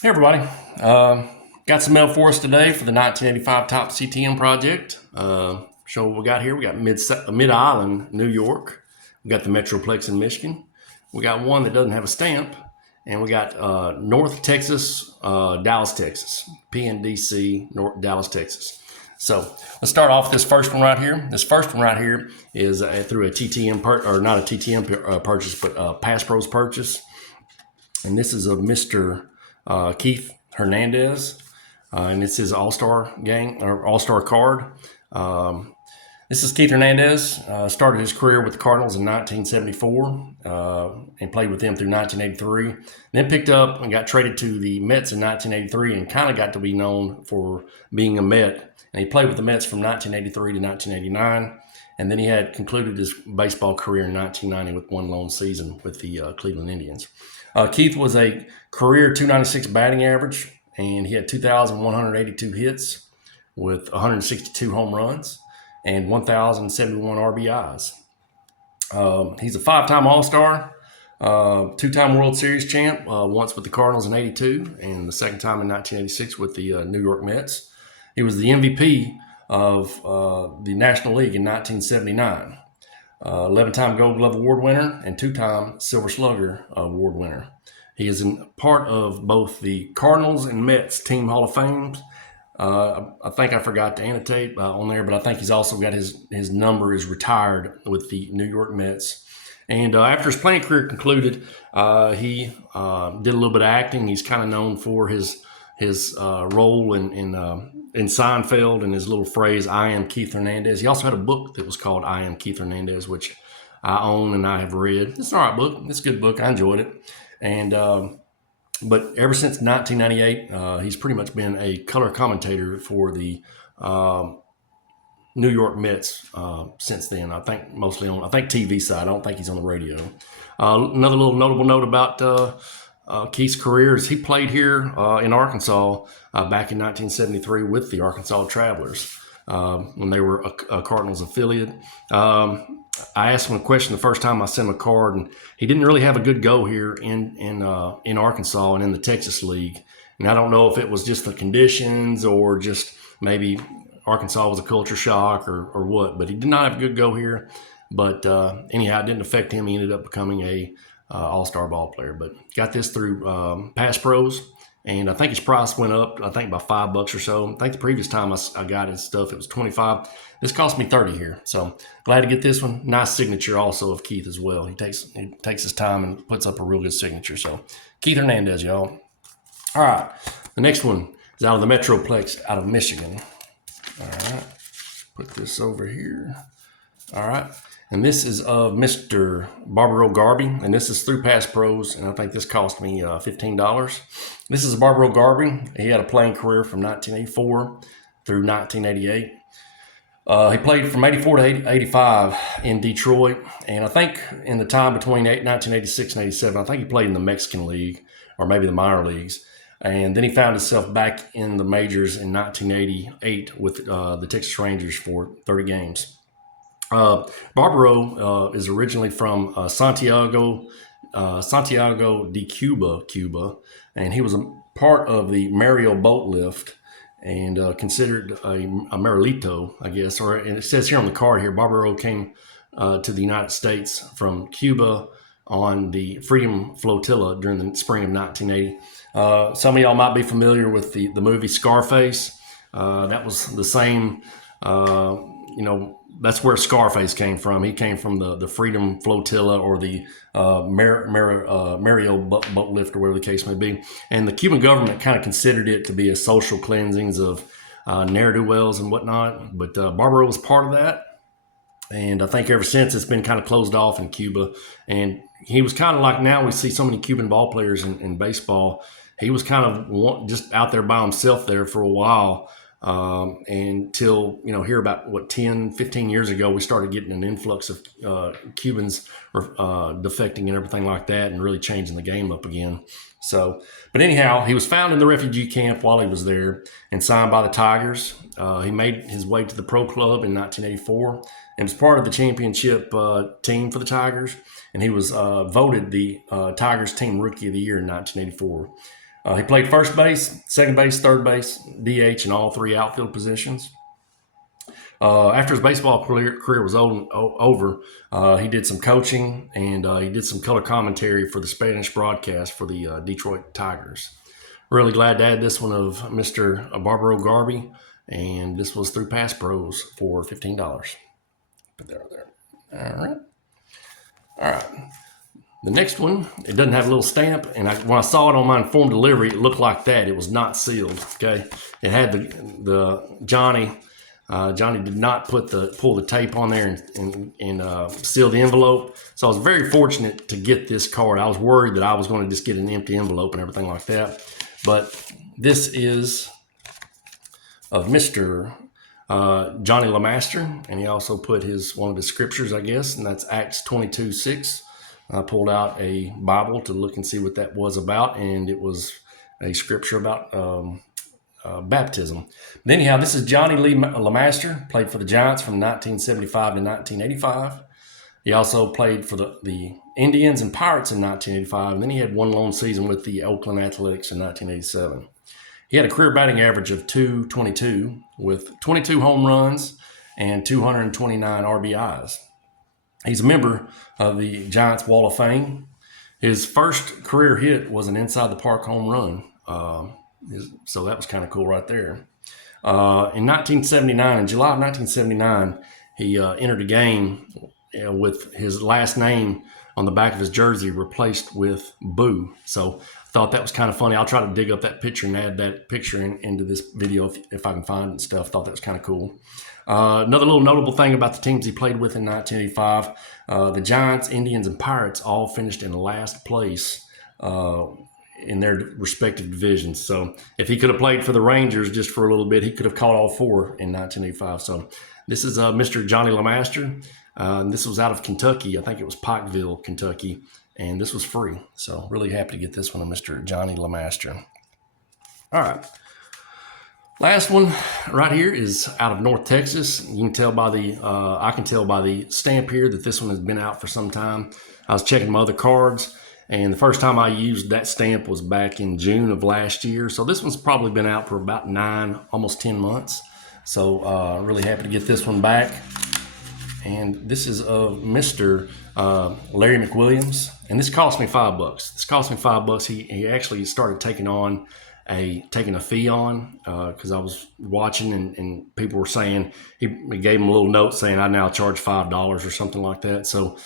Hey everybody, got some mail for us today for the 1985 Topps TTM Project. Show what we got here. We got Mid Island, New York. We got the Metroplex in Michigan. We got one that doesn't have a stamp, and we got North Texas, Dallas, Texas, PNDC, North Dallas, Texas. So let's start off this first one right here. This first one right here is through a TTM or not a TTM purchase, but a Pass Pros purchase, and this is of Mr. Keith Hernandez, and it's his All-Star gang or All-Star card. This is Keith Hernandez. Started his career with the Cardinals in 1974 and played with them through 1983. Then picked up and got traded to the Mets in 1983 and kind of got to be known for being a Met. And he played with the Mets from 1983 to 1989. And then he had concluded his baseball career in 1990 with one lone season with the Cleveland Indians. Keith was a career 296 batting average, and he had 2,182 hits with 162 home runs and 1,071 RBIs. He's a five-time All-Star, two-time World Series champ, once with the Cardinals in '82 and the second time in 1986 with the New York Mets. He was the MVP of the National League in 1979. 11-time Gold Glove Award winner and two-time Silver Slugger Award winner. He is part of both the Cardinals and Mets Team Hall of Fame. I think I forgot to annotate on there, but I think he's also got his number is retired with the New York Mets. And after his playing career concluded, he did a little bit of acting. He's kind of known for his role in Seinfeld and his little phrase, "I am Keith Hernandez." He also had a book that was called "I Am Keith Hernandez," which I own and I have read. It's an all right book. It's a good book. I enjoyed it. And but ever since 1998, he's pretty much been a color commentator for the New York Mets since then. I think mostly on TV side. I don't think he's on the radio. Another little notable note about Keith's career is he played here in Arkansas back in 1973 with the Arkansas Travelers when they were a Cardinals affiliate. I asked him a question the first time I sent him a card, and he didn't really have a good go here in Arkansas and in the Texas League. And I don't know if it was just the conditions or just maybe Arkansas was a culture shock or what, but he did not have a good go here. But anyhow, it didn't affect him. He ended up becoming a all-star ball player, but got this through Pass Pros, and I think his price went up, I think by $5 or so. I think the previous time I got his stuff, it was 25. This cost me 30 here, so glad to get this one. Nice signature also of Keith as well. He takes his time and puts up a real good signature. So Keith Hernandez, y'all. All right, the next one is out of the Metroplex out of Michigan. All right, put this over here. All right. And this is of Mr. Barbaro Garby, and this is through Pass Pros, and I think this cost me $15. This is Barbaro Garby. He had a playing career from 1984 through 1988. He played from 84 to 85 in Detroit, and I think in the time between 1986 and 87, I think he played in the Mexican League or maybe the minor leagues. And then he found himself back in the majors in 1988 with the Texas Rangers for 30 games. Barbaro is originally from Santiago de Cuba, and he was a part of the Mario boat lift and considered a Marilito, I guess. And it says here on the card here, Barbaro came to the United States from Cuba on the Freedom Flotilla during the spring of 1980. Some of y'all might be familiar with the movie Scarface. That was the same, that's where Scarface came from. He came from the Freedom Flotilla or the Mario boat lift or whatever the case may be. And the Cuban government kind of considered it to be a social cleansings of ne'er-do-wells and whatnot. But Barbaro was part of that. And I think ever since it's been kind of closed off in Cuba. And he was kind of like, now we see so many Cuban ball players in baseball. He was kind of just out there by himself there for a while. Until, here about 10, 15 years ago, we started getting an influx of Cubans defecting and everything like that and really changing the game up again. So, but anyhow, he was found in the refugee camp while he was there and signed by the Tigers. He made his way to the pro club in 1984 and was part of the championship team for the Tigers. And he was voted the Tigers Team Rookie of the Year in 1984. He played first base, second base, third base, DH, and all three outfield positions. After his baseball career was over, he did some coaching and he did some color commentary for the Spanish broadcast for the Detroit Tigers. Really glad to add this one of Mr. Barbaro Garby, and this was through Pass Pros for $15. Put that there. All right. The next one, it doesn't have a little stamp, and when I saw it on my informed delivery, it looked like that. It was not sealed. Okay, it had the Johnny. Johnny did not pull the tape on there and seal the envelope. So I was very fortunate to get this card. I was worried that I was going to just get an empty envelope and everything like that. But this is of Mr. Johnny LeMaster, and he also put one of his scriptures, I guess, and that's Acts 22:6. I pulled out a Bible to look and see what that was about, and it was a scripture about baptism. But anyhow, this is Johnny LeMaster, played for the Giants from 1975 to 1985. He also played for the Indians and Pirates in 1985, and then he had one lone season with the Oakland Athletics in 1987. He had a career batting average of .222 with 22 home runs and 229 RBIs. He's a member of the Giants Wall of Fame. His first career hit was an inside the park home run. So that was kind of cool right there. In 1979, in July of 1979, he entered a game with his last name on the back of his jersey replaced with Boo. So I thought that was kind of funny. I'll try to dig up that picture and add that picture into this video if I can find it and stuff. Thought that was kind of cool. Another little notable thing about the teams he played with in 1985, the Giants, Indians, and Pirates all finished in last place in their respective divisions. So if he could have played for the Rangers just for a little bit, he could have caught all four in 1985. So this is Mr. Johnny LeMaster. This was out of Kentucky. I think it was Pikeville, Kentucky, and this was free. So really happy to get this one of Mr. Johnny LeMaster. All right. Last one right here is out of North Texas. You can tell by I can tell by the stamp here that this one has been out for some time. I was checking my other cards, and the first time I used that stamp was back in June of last year. So this one's probably been out for about 9, almost 10 months. So really happy to get this one back. And this is of Mr. Larry McWilliams, and this cost me $5. This cost me $5. He actually started taking a fee on because I was watching and people were saying he gave him a little note saying I now charge $5 or something like that. So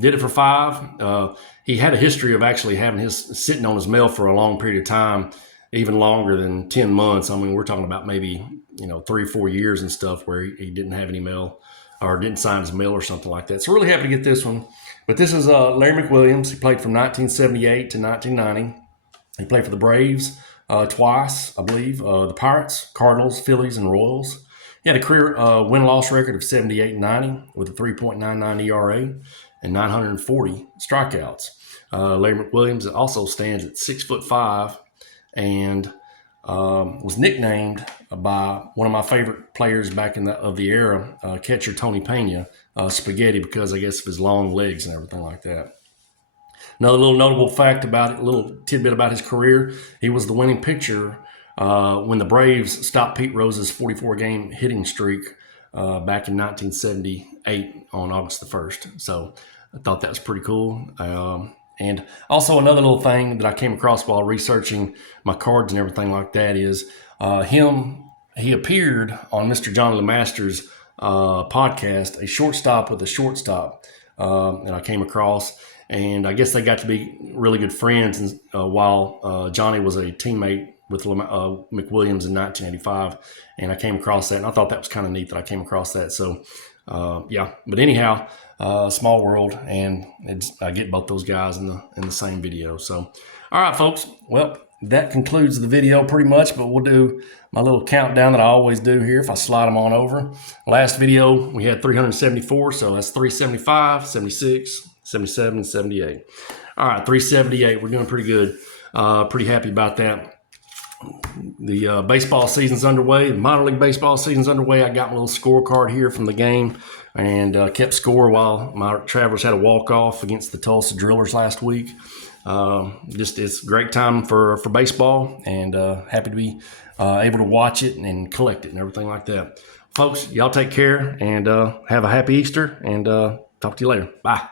did it for $5. He had a history of actually having his sitting on his mail for a long period of time, even longer than 10 months. I mean, we're talking about maybe 3 or 4 years and stuff where he didn't have any mail or didn't sign his mail or something like that. So really happy to get this one. But this is Larry McWilliams. He played from 1978 to 1990. He played for the Braves twice, I believe, the Pirates, Cardinals, Phillies, and Royals. He had a career win-loss record of 78-90 with a 3.99 ERA and 940 strikeouts. Larry McWilliams also stands at 6'5" and was nicknamed by one of my favorite players back of the era, catcher Tony Pena, Spaghetti, because I guess of his long legs and everything like that. Another little notable fact about it, a little tidbit about his career, he was the winning pitcher when the Braves stopped Pete Rose's 44-game hitting streak back in 1978 on August the 1st. So I thought that was pretty cool. And also another little thing that I came across while researching my cards and everything like that is he appeared on Mr. Johnny LeMaster's podcast, A Shortstop with a Shortstop, and I came across, and I guess they got to be really good friends while Johnny was a teammate with McWilliams in 1985, and I came across that, and I thought that was kind of neat that I came across that. So yeah, but anyhow, small world, and I get both those guys in the same video. So all right, folks, well, that concludes the video pretty much, but we'll do my little countdown that I always do here if I slide them on over. Last video we had 374, so that's 375, 76, 77, and 78. All right, 378, we're doing pretty good. Pretty happy about that. The baseball season's underway. The minor league baseball season's underway. I got my little scorecard here from the game and kept score while my Travelers had a walk-off against the Tulsa Drillers last week. Just it's a great time for baseball, and happy to be able to watch it and collect it and everything like that. Folks, y'all take care and have a happy Easter, and talk to you later. Bye.